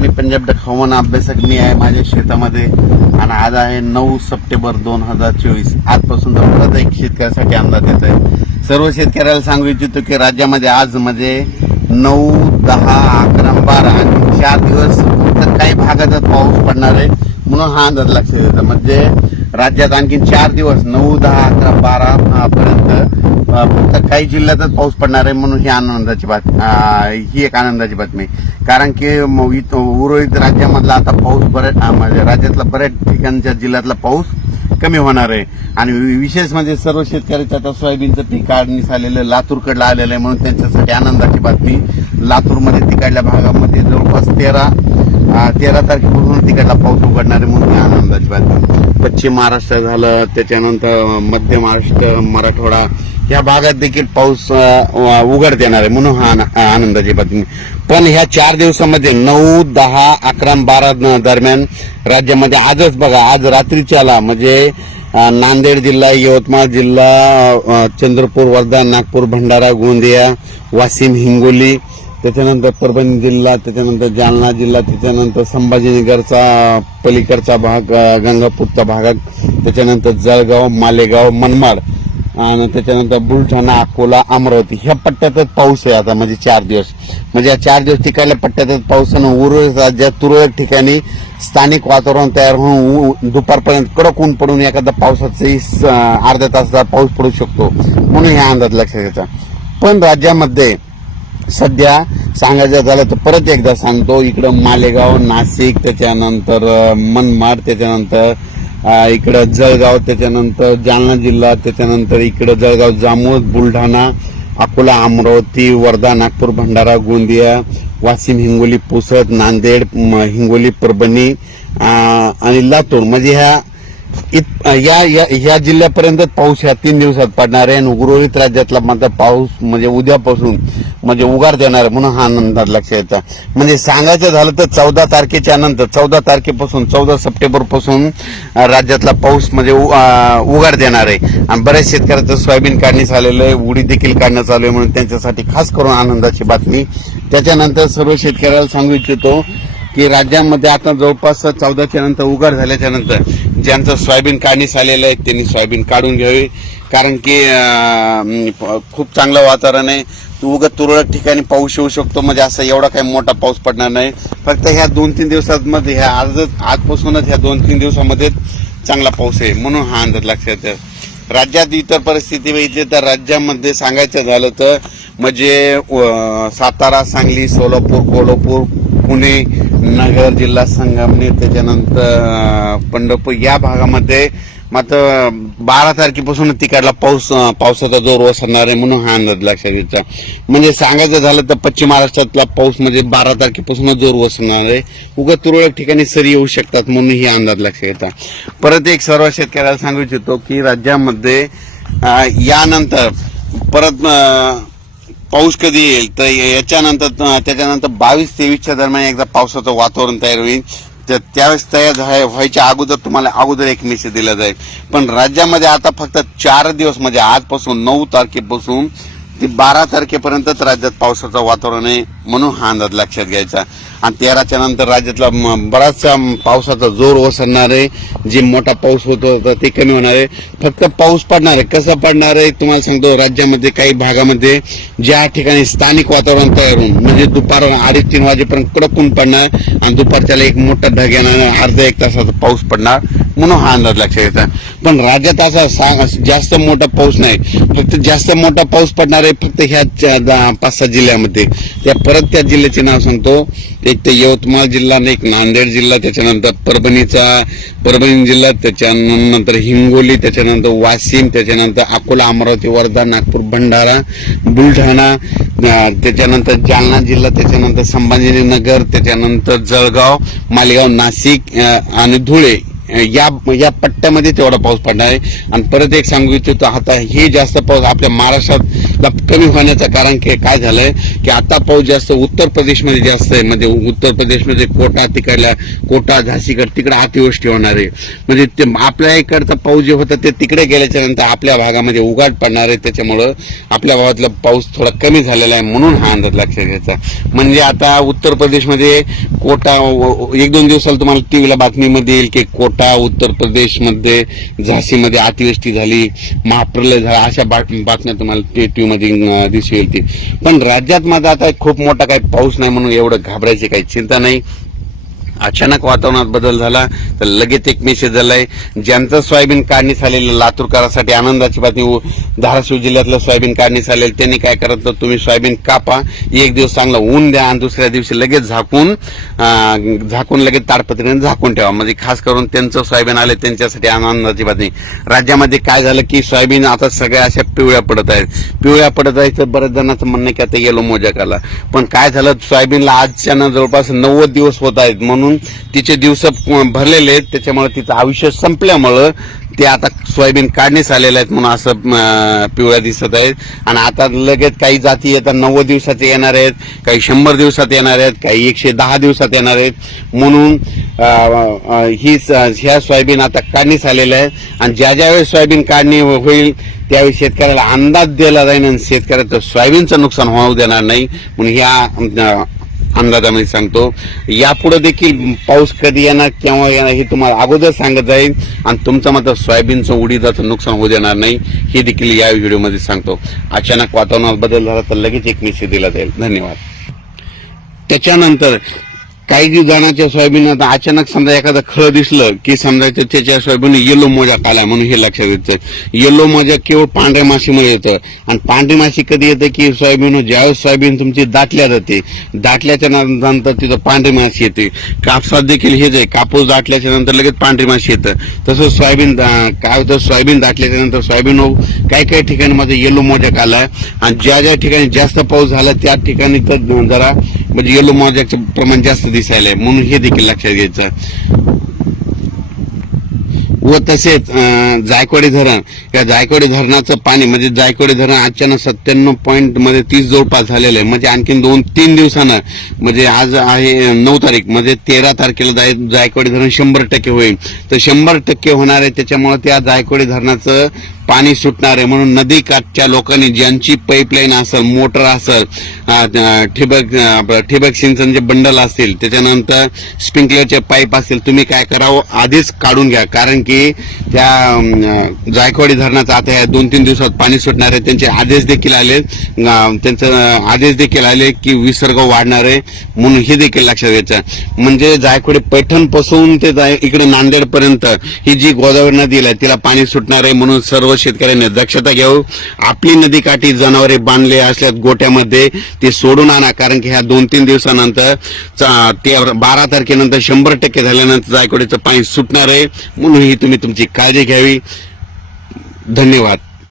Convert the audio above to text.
मी पंजाब हवामान अभ्यासक मी आहे माझ्या शेतामध्ये आणि आज आहे नऊ सप्टेंबर दोन हजार चोवीस आजपासून जवळच एक शेतकऱ्यासाठी अंदाज येत आहे सर्व शेतकऱ्याला सांगू इच्छितो की राज्यामध्ये आज मध्ये म्हणजे नऊ दहा अकरा बारा आणि चार दिवस तर काही भागात पाऊस पडणार आहे म्हणून हा अंदाज लक्षात येतो म्हणजे राज्यात आणखी चार दिवस नऊ दहा अकरा बारा पर्यंत फक्त काही जिल्ह्यातच पाऊस पडणार आहे म्हणून ही आनंदाची बातमी ही एक आनंदाची बातमी कारण की उर्वरित राज्यामधला आता पाऊस बऱ्याच म्हणजे राज्यातला बऱ्याच ठिकाणच्या जिल्ह्यातला पाऊस कमी होणार आहे आणि विशेष म्हणजे सर्व शेतकऱ्यांचं आता सोयाबीनचं पीक काढणीस आलेलं लातूरकडलं आलेलं आहे म्हणून त्यांच्यासाठी आनंदाची बातमी लातूरमध्ये तिकडल्या भागामध्ये जवळपास तेरा तेरा तारखेपासून तिकडला पाऊस उघडणार आहे म्हणून आनंदाची बातमी पश्चिम महाराष्ट्र झालं त्याच्यानंतर मध्य महाराष्ट्र मराठवाडा या भागात देखील पाऊस उघड देणार आहे म्हणून हा आनंदाची बातमी पण ह्या चार दिवसामध्ये नऊ दहा अकरा बारा दरम्यान राज्यामध्ये आजच बघा आज रात्रीच्याला म्हणजे नांदेड जिल्हा यवतमाळ जिल्हा चंद्रपूर वर्धा नागपूर भंडारा गोंदिया वाशिम हिंगोली त्याच्यानंतर परभणी जिल्हा त्याच्यानंतर जालना जिल्हा त्याच्यानंतर संभाजीनगरचा पलीकडचा भाग गंगापूरचा भाग त्याच्यानंतर जळगाव मालेगाव मनमाड आणि त्याच्यानंतर बुलढाणा अकोला अमरावती ह्या पट्ट्यातच पाऊस आहे आता म्हणजे चार दिवस म्हणजे या चार दिवस ठिकाणी पट्ट्यातच पावसानं उर्वरित राज्यात तुरळक ठिकाणी स्थानिक वातावरण तयार होऊन दुपारपर्यंत कडक ऊन पडून एखादा पावसाचाही अर्ध्या तासाचा पाऊस पडू शकतो म्हणून ह्या अंदाज लक्षात घ्यायचा पण राज्यामध्ये सध्या सांगायचं झालं तर परत एकदा सांगतो इकडं मालेगाव नाशिक त्याच्यानंतर मनमाड त्याच्यानंतर इकडं जळगाव त्याच्यानंतर जालना जिल्हा त्याच्यानंतर इकडं जळगाव जामोद बुलढाणा अकोला अमरावती वर्धा नागपूर भंडारा गोंदिया वाशिम हिंगोली पुसद नांदेड हिंगोली परभणी आणि लातूर म्हणजे ह्या या या, या जिल्ह्यापर्यंत पाऊस ह्या तीन दिवसात पडणार आहे आणि उर्वरित राज्यातला मात्र पाऊस म्हणजे उद्यापासून म्हणजे उगार देणार म्हणून हा अंदाज लक्ष यायचा म्हणजे सांगायचं झालं तर चौदा तारखेच्या नंतर चौदा तारखेपासून चौदा सप्टेंबरपासून राज्यातला पाऊस म्हणजे उगार देणार आहे आणि बऱ्याच शेतकऱ्याचं सोयाबीन काढणी आलेलं आहे उडी देखील काढण्यात चालू आहे म्हणून त्यांच्यासाठी खास करून आनंदाची बातमी त्याच्यानंतर सर्व शेतकऱ्याला सांगू इच्छितो की राज्यामध्ये आता जवळपास चौदाच्या नंतर उघड झाल्याच्या नंतर ज्यांचं सोयाबीन काढणीस आलेलं आहे त्यांनी सोयाबीन काढून घ्यावी कारण की खूप चांगलं वातावरण आहे उगत तुरळक ठिकाणी पाऊस येऊ शकतो म्हणजे असं एवढा काही मोठा पाऊस पडणार नाही फक्त ह्या दोन तीन दिवसांमध्ये ह्या आज आजपासूनच ह्या दोन तीन दिवसामध्ये चांगला पाऊस आहे म्हणून हा अंदाज लक्षात येतो राज्यात इतर परिस्थिती बघितली तर राज्यामध्ये सांगायचं झालं तर म्हणजे सातारा सांगली सोलापूर कोल्हापूर पुणे नगर जिल्हा संगमनेर त्याच्यानंतर पंढरपूर या भागामध्ये मात्र बारा तारखेपासून तिकडला पाऊस पावसाचा जोर ओसरणार आहे म्हणून हा अंदाज लक्षात घ्यायचा म्हणजे सांगायचं झालं तर पश्चिम महाराष्ट्रातला पाऊस म्हणजे बारा तारखेपासून जोर ओसरणार आहे उगा तुरळक ठिकाणी सरी येऊ शकतात म्हणून ही अंदाज लक्षात घ्यायचा परत एक सर्व शेतकऱ्याला सांगू इच्छितो की राज्यामध्ये यानंतर परत पाऊस कधी येईल तर याच्यानंतर त्याच्यानंतर बावीस तेवीसच्या दरम्यान एकदा पावसाचं वातावरण तयार होईल तर त्यावेळेस तयार व्हायच्या अगोदर तुम्हाला अगोदर एक मेसेज दिला जाईल पण राज्यामध्ये आता फक्त चार दिवस म्हणजे आजपासून नऊ तारखेपासून ते बारा तारखेपर्यंतच राज्यात पावसाचं वातावरण आहे म्हणून हा अंदाज लक्षात घ्यायचा आणि तेराच्या नंतर राज्यातला बराचसा पावसाचा जोर ओसरणार आहे जे मोठा पाऊस होत होता ते कमी होणार आहे फक्त पाऊस पडणार आहे कसं पडणार आहे तुम्हाला सांगतो राज्यामध्ये काही भागामध्ये ज्या ठिकाणी स्थानिक वातावरण तयार होऊन म्हणजे दुपार अडीच तीन वाजेपर्यंत कडकून पडणार आणि दुपारच्याला एक मोठा ढग येणार अर्धा एक तासाचा पाऊस पडणार म्हणून हा अंदाज लक्षात येतात पण राज्यात असा जास्त मोठा पाऊस नाही फक्त जास्त मोठा पाऊस पडणार आहे फक्त ह्या पाच सहा जिल्ह्यामध्ये त्या परत त्या जिल्ह्याचे नाव सांगतो एक तर यवतमाळ जिल्हा एक नांदेड जिल्हा त्याच्यानंतर परभणीचा परभणी जिल्हा त्याच्यानंतर हिंगोली त्याच्यानंतर वाशिम त्याच्यानंतर अकोला अमरावती वर्धा नागपूर भंडारा बुलढाणा त्याच्यानंतर जालना जिल्हा त्याच्यानंतर संभाजीनगर त्याच्यानंतर जळगाव मालेगाव नाशिक आणि धुळे या या पट्ट्यामध्ये तेवढा पाऊस पडणार आहे आणि परत एक सांगू इच्छितो आता हे जास्त पाऊस आपल्या महाराष्ट्रात कमी होण्याचं कारण काय झालंय की आता पाऊस जास्त उत्तर प्रदेशमध्ये जास्त आहे म्हणजे उत्तर प्रदेशमध्ये कोटा तिकडल्या कोटा झाशीगड तिकडे अतिवृष्टी होणार आहे म्हणजे ते आपल्या इकडचा पाऊस जे होता ते तिकडे गेल्याच्या नंतर आपल्या भागामध्ये उघाड पडणार आहे त्याच्यामुळं आपल्या भागातला पाऊस थोडा कमी झालेला आहे म्हणून हा अंदाज लक्षात घ्यायचा म्हणजे आता उत्तर प्रदेशमध्ये कोटा एक दोन दिवसाला तुम्हाला टीव्हीला बातमीमध्ये येईल की कोटा उत्तर प्रदेशमध्ये झाशीमध्ये अतिवृष्टी झाली महाप्रलय झाला अशा बातम्या तुम्हाला टी मध्ये दिसून येईल ती पण राज्यात माझा आता खूप मोठा काही पाऊस नाही म्हणून एवढं घाबरायची काही चिंता नाही अचानक वातावरणात बदल झाला तर लगेच एक मेसेज झालाय ज्यांचं सोयाबीन काढणी झालेलं लातूरकारासाठी आनंदाची बातमी धाराशिव जिल्ह्यातलं सोयाबीन काढणी झालेलं त्यांनी काय करत तुम्ही सोयाबीन कापा एक दिवस चांगला ऊन द्या आणि दुसऱ्या दिवशी लगेच झाकून झाकून लगेच ताडपत्रीने झाकून ठेवा म्हणजे खास करून त्यांचं सोयाबीन आलं त्यांच्यासाठी आनंदाची बातमी राज्यामध्ये काय झालं की सोयाबीन आता सगळ्या अशा पिवळ्या पडत आहेत पिवळ्या पडत आहेत तर बऱ्याच जणांचं म्हणणं की आता येलो मोजा पण काय झालं सोयाबीनला आजच्या जवळपास नव्वद दिवस होत आहेत म्हणून म्हणून तिचे दिवस भरलेले आहेत त्याच्यामुळे तिचं आयुष्य संपल्यामुळं ते आता सोयाबीन काढणीस आलेले आहेत म्हणून असं पिवळ्या दिसत आहेत आणि आता लगेच काही जाती येतात नव्वद दिवसात येणार आहेत काही शंभर दिवसात येणार आहेत काही एकशे दहा दिवसात येणार आहेत म्हणून ही ह्या सोयाबीन आता काढणीस आलेल्या आहेत आणि ज्या ज्या वेळेस सोयाबीन काढणी हो-, होईल त्यावेळी शेतकऱ्याला अंदाज दिला जाईल आणि शेतकऱ्याचं सोयाबीनचं नुकसान होऊ देणार नाही म्हणून ह्या अंदाजामध्ये सांगतो यापुढे देखील पाऊस कधी येणार केव्हा येणार हे तुम्हाला अगोदर सांगत जाईल आणि तुमचं मात्र सोयाबीनचं उडीदाचं नुकसान होऊ देणार नाही हे देखील या व्हिडिओमध्ये सांगतो अचानक वातावरणात बदल झाला तर लगेच एक मेसेज दिला जाईल धन्यवाद त्याच्यानंतर काही दिवसाच्या सोयाबीन आता अचानक समजा एखादं खळ दिसलं की समजा त्याच्या सोयाबीन येलो मोजा आला म्हणून हे लक्षात येतं येलो मोजा केवळ पांढऱ्या माशीमुळे येतं आणि पांढरी माशी कधी येतं की सोयाबीन ज्यावेळेस सोयाबीन तुमची दाटल्या जाते दाटल्याच्या नंतर तिथं पांढरी माशी येते कापसात देखील हेच आहे कापूस दाटल्याच्या नंतर लगेच पांढरी माशी येतं तसंच सोयाबीन काय होतं सोयाबीन दाटल्याच्या नंतर सोयाबीन काही काही ठिकाणी माझं येलो मोजा काला आणि ज्या ज्या ठिकाणी जास्त पाऊस झाला त्या ठिकाणी तर जरा म्हणजे येलो मार्जाचं प्रमाण जास्त दिसायला म्हणून हे देखील लक्षात घ्यायचं व तसेच जायकवाडी धरण या जायकवाडी धरणाचं पाणी म्हणजे जायकवाडी धरण अचानक सत्त्याण्णव पॉईंट मध्ये तीस जवळपास झालेलं आहे म्हणजे आणखी दोन तीन दिवसानं म्हणजे आज आहे नऊ तारीख म्हणजे तेरा तारखेला जाय जायकवाडी धरण शंभर टक्के होईल तर शंभर टक्के होणार आहे त्याच्यामुळे त्या जायकवाडी धरणाचं पाणी सुटणार आहे म्हणून नदी काठच्या लोकांनी ज्यांची पाईपलाईन असेल मोटर असेल ठिबक ठिबक सिंचन जे बंडल असतील त्याच्यानंतर स्प्रिंकलरचे पाईप असतील तुम्ही काय करावं आधीच काढून घ्या कारण की त्या जायकवाडी धरणाचा आता या दोन तीन दिवसात पाणी सुटणार आहे त्यांचे आदेश देखील आले त्यांचा आदेश देखील आले की विसर्ग वाढणार आहे म्हणून हे देखील लक्षात घ्यायचं म्हणजे जायकवाडी पैठणपासून ते इकडे नांदेडपर्यंत ही जी गोदावरी नदी आहे तिला पाणी सुटणार आहे म्हणून सर्व शेतकऱ्यांनी दक्षता घेऊ आपली नदीकाठी जनावरे बांधले असल्यास गोट्यामध्ये ते सोडून आणा कारण की ह्या दोन तीन दिवसानंतर ते बारा तारखेनंतर शंभर टक्के झाल्यानंतर जायकवाडीचं पाणी सुटणार आहे म्हणून ही तुम्ही तुमची काळजी घ्यावी धन्यवाद